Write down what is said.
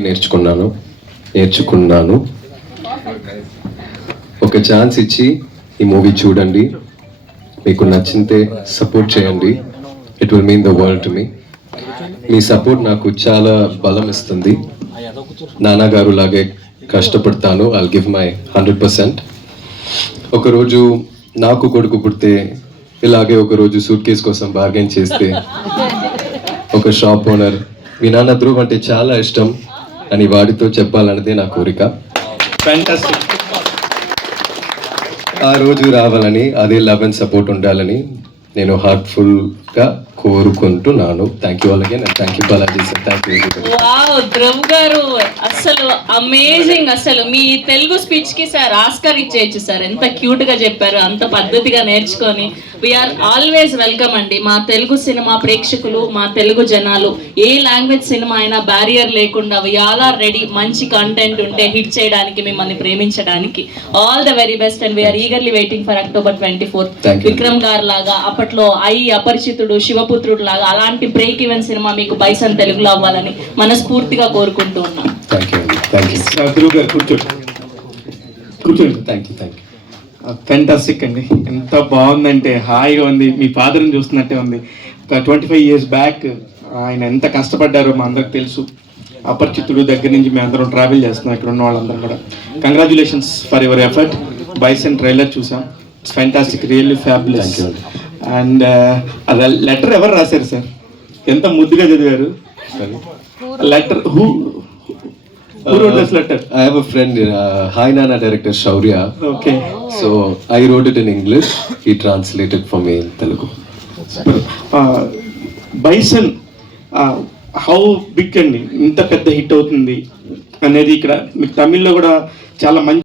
నేర్చుకున్నాను. నేర్చుకున్నాను. ఒక ఛాన్స్ ఇచ్చి ఈ మూవీ చూడండి. మీకు నచ్చితే సపోర్ట్ చేయండి. It will mean the world to me me support నాకు చాలా బలం ఇస్తుంది. నాన్నగారు లాగే కష్టపడతాను. I'll give my hundred percent ఒకరోజు నాకు కొడుకు పుడితే ఇలాగే ఒకరోజు సూట్ కేస్ కోసం బార్గెన్ చేస్తే ఒక షాప్ ఓనర్ మీ నాన్న ధ్రువ్ అంటే చాలా ఇష్టం. అని వాడితో చెప్పాలన్నదే నా కోరిక. ఆ రోజు రావాలని అదే లవ్ అండ్ సపోర్ట్ ఉండాలని నేను హార్ట్ఫుల్గా కోరుకుంటున్నాను thank you all again and thank you Balaji sir thank you wow Dhruv garu అసలు అమేజింగ్ అసలు మీ తెలుగు స్పీచ్కి సార్ ఆస్కర్ ఇచ్చేయచ్చు సార్ ఎంత క్యూట్గా చెప్పారు అంత పద్ధతిగా నేర్చుకొని. వీఆర్ ఆల్వేస్ వెల్కమ్ అండి. మా తెలుగు సినిమా ప్రేక్షకులు మా తెలుగు జనాలు ఏ లాంగ్వేజ్ సినిమా అయినా బ్యారియర్ లేకుండా ఆల్ ఆర్ రెడీ మంచి కంటెంట్ ఉంటే హిట్ చేయడానికి మిమ్మల్ని ప్రేమించడానికి. All the very best and we are eagerly waiting for October twenty fourth. Vikram garu లాగా అప్పట్లో ఐ అపరిచితుడు శివపుత్రుడు లాగా అలాంటి బ్రేక్ ఈవెన్ సినిమా మీకు బైసన్ తెలుగులో అవ్వాలని మనస్ఫూర్తిగా కోరుకుంటూ ఉన్నాం. థ్యాంక్ యూ అండి థ్యాంక్ యూ ధ్రువ్ గారు కూర్చోండి. కూర్చోండి. Thank you thank you fantastic అండి. ఎంత బాగుందంటే హాయిగా ఉంది. మీ ఫాదర్ని చూస్తున్నట్టే ఉంది. ఒక ట్వంటీ ఫైవ్ ఇయర్స్ బ్యాక్ ఆయన ఎంత కష్టపడ్డారో మా అందరికి తెలుసు. అపరిచితుడు దగ్గర నుంచి మేము అందరం ట్రావెల్ చేస్తున్నాం ఇక్కడ ఉన్న వాళ్ళందరం కూడా. Congratulations for your effort Bison trailer చూసాం. ఇట్స్ ఫెంటాస్టిక్ రియల్లీ ఫ్యాబులస్ అండి. అండ్ అది లెటర్ ఎవరు రాశారు సార్ ఎంత ముద్దుగా చదివారు? Letter who in English he translated for me in Telugu Bison how big అండి ఇంత పెద్ద హిట్ అవుతుంది అనేది ఇక్కడ మీకు తమిళ్ళో కూడా చాలా మంచి